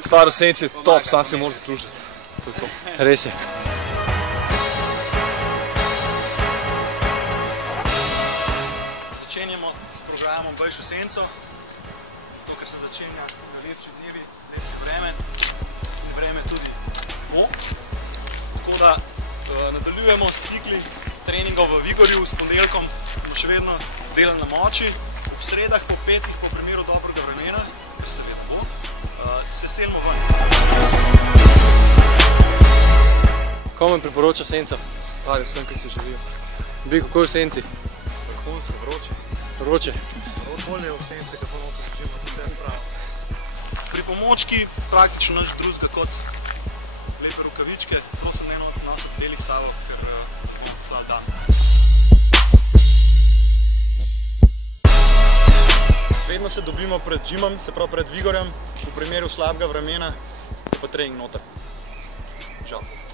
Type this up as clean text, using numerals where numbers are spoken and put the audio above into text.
Star v senci je top, sam si mora zaslužiti. To je to. Res je. Začenjamo s programom Boljšo senco, zato ker se začenja na lepši dnevi, lepše vreme in vreme tudi bo. Tako da nadaljujemo s cikli treningov v Vigorju, s ponedeljkom bomo še vedno delali na moči, ob sredah, po petih, po primeru dobrega vremena, ker seveda bo, se selimo ven. Komu priporoča senco? Stari vsem, ki si želijo. Bi kako v senci? Vrhunsko, vroče. Vroče. Volje v senci, kako noto živimo, tudi jaz pravim. Pripomočki praktično nič drugega kot lepe rukavičke, prosim ne nositi belih sabo, ker smo slab dan. Vedno se dobimo pred džimom, se pravi pred Vigorjem, v primeru slabega vremena je pa trening noter. Žal.